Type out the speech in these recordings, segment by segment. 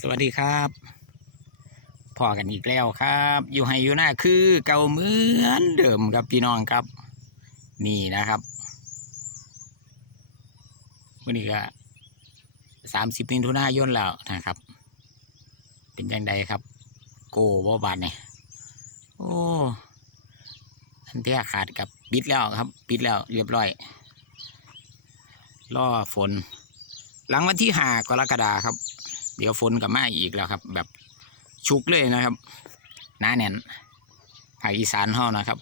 สวัสดีครับพอกันอีกแล้วครับ อยู่ให้อยู่หน้าคือเก่าเหมือนเดิมครับพี่น้องครับ นี่นะครับวันนี้ก็สามสิบมิถุนายนแล้วนะครับ เป็นยังไงครับ โกบ่บานเนี่ยโอ้อันที่ขาดกับปิดแล้วครับ ปิดแล้วเรียบร้อยล่อฝน หลังวันที่ห้ากรกฎาครับ เดี๋ยวฝนกับมาอีกแล้วครับ แบบชุกเลยนะครับหน้าแน่นภาคอีสานเฮานะครับ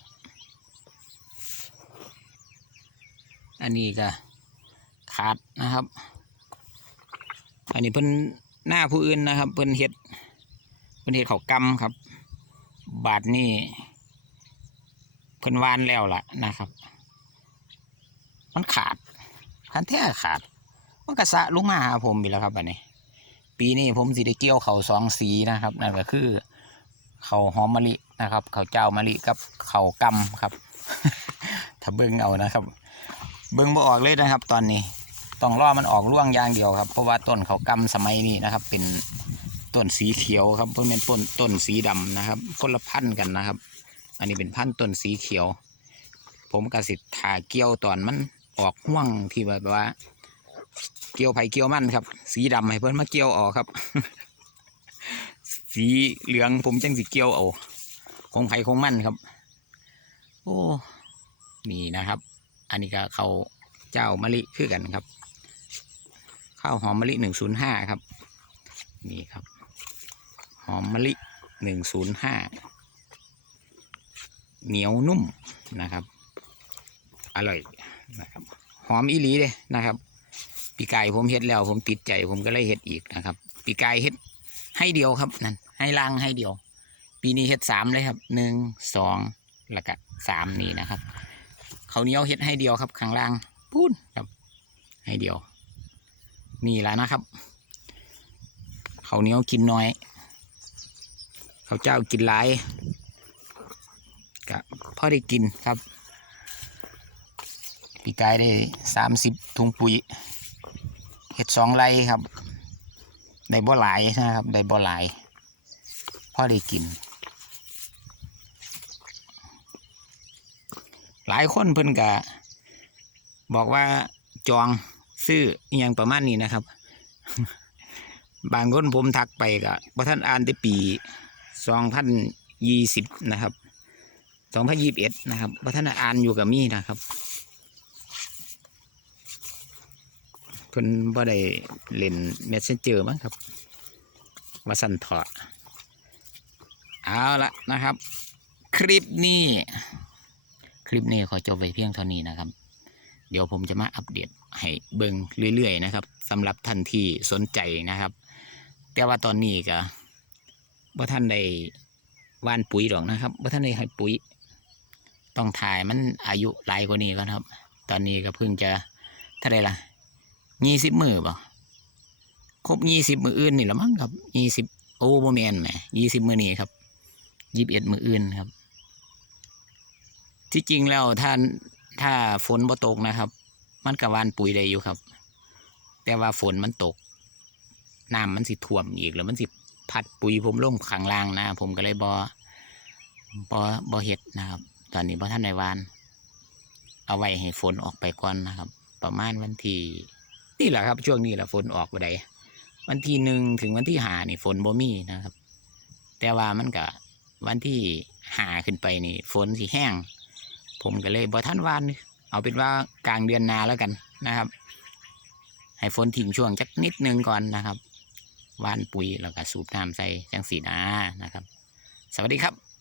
อันนี้ก็ขาดนะครับ อันนี้เพิ่นหน้าผู้อื่นนะครับ เพิ่นเฮ็ดเพิ่นเฮ็ดเขากำครับ บาทนี่เพิ่นวานแล้วล่ะนะครับ มันขาดพันแท้ขาด มันกระสะลงมาหาผมอีกแล้วครับอันนี้ ปีนี้ผมสิได้เกี่ยวเขาวสองสีนะครับนั่นก็คือเขาวหอมมะลินะครับเขาวเจ้ามะลิกับเขาวกำครับ ถ้าเบิ้งเอานะครับ เบิ้งบ่ออกเลยนะครับ ตอนนี้ต้องรอมันออกร่วงอย่างเดียวครับเพราะว่าต้นเขาวกำสมัยนี้นะครับ เป็นต้นสีเขียวครับเพื่อเป็นต้นต้นสีดำนะครับคนละพันธุ์กันนะครับ อันนี้เป็นพันธุ์ต้นสีเขียว ผมกระสิทาเกี่ยวตอนมันออกห่วงที่แบบว่า เกี่ยวไผ่เกี่ยวมันครับ สีดำให้เพิ่อนมาเกี่ยวออกครับ สีเหลืองผมจังสีเกี่ยวเอาของไผ่ของมันครับ โอ้นี่นะครับ อันนี้ก็เขาเจ้ามะลิคือกันครับ ข้าวหอมมะลิหนึ่งศูนย์ห้าครับ นี่ครับ หอมมะลิหนึ่งศูนย์ห้าเหนียวนุ่มนะครับ อร่อยนะครับ หอมอีหลีเลยนะครับ ปีกายผมเฮ็ดแล้ว ผมติดใจผมก็เลยเฮ็ดอีกนะครับ ปีกายเฮ็ดให้เดียวครับนั่นให้ล่างให้เดียว ปีนี้เฮ็ดสามเลยครับหนึ่งสองแล้วก็สามนี่นะครับเขาเนียวเฮ็ดให้เดียวครับข้างล่างพูนครับ ให้เดียว นี่แหละนะครับเขาเนียวกินน้อยเขาเจ้ากินหลายก็พอได้กินครับ ปีกายได้สามสิบถุงปุ๋ย เห็ดสองไรครับได้บ่หลายนะครับได้บ่หลายพอได้กิน หลายคนเพิ่นกะบอกว่าจองซื้ออหยังประมาณนี้นะครับ บางคนผมทักไปกะว่าท่านอ่านแต่ปีสองพันยี่สิบนะครับสองพันยี่สิบเอ็ดนะครับว่าท่านอ่านอยู่กับมี่นะครับ เพิ่นบ่ได้เล่น Messenger มั้งครับว่าสั่นเถอะเอาละนะครับ คลิปนี้ คลิปนี้ขอจบไว้เพียงเท่านี้นะครับ เดี๋ยวผมจะมาอัปเดตให้เบิ่งเรื่อย ๆ นะครับสำหรับท่านที่สนใจนะครับ แต่ว่าตอนนี้ก็บ่ท่านได้ว่านปุ๋ยหรอกนะครับบ่ท่านได้ให้ปุ๋ย ต้องถ่ายมันอายุหลายกว่านี้ก่อนครับ ตอนนี้ก็เพิ่งจะเท่าไรล่ะ ยี่สิบมือป่ะครบยี่สิบมืออื่นนี่ละมั้งครับยี่สิบโอ้โมเมนแหมยี่สิบมือนี้ครับยี่สิบเอ็ดมืออื่นครับ ที่จริงแล้วถ้าถ้าฝนบ่ตกนะครับ มันกับวานปุ๋ยได้อยู่ครับ แต่ว่าฝนมันตกน้ำมันสิท่วมอีกแล้วมันสิพัดปุ๋ยผมลงข้างล่างนะ ผมก็เลยบอบอบอเห็ดนะครับ ตอนนี้บ่ท่านในวาน เอาไว้ให้ฝนออกไปก่อนนะครับ ประมาณวันที่ นี่แหละครับ ช่วงนี้แหละฝนออกไปได้วันที่หนึ่งถึงวันที่หานี่ฝนบ่มีนะครับ แต่ว่ามันก็วันที่หาขึ้นไปนี่ ฝนสิแห้ง ผมก็เลยบ่ท่านวานเอาเป็นว่ากลางเดือนนาแล้วกันนะครับ ให้ฝนทิ้งช่วงจักนิดนึงก่อนนะครับวานปุ๋ยแล้วก็สูบน้ำใส่จังสีนานะครับ สวัสดีครับ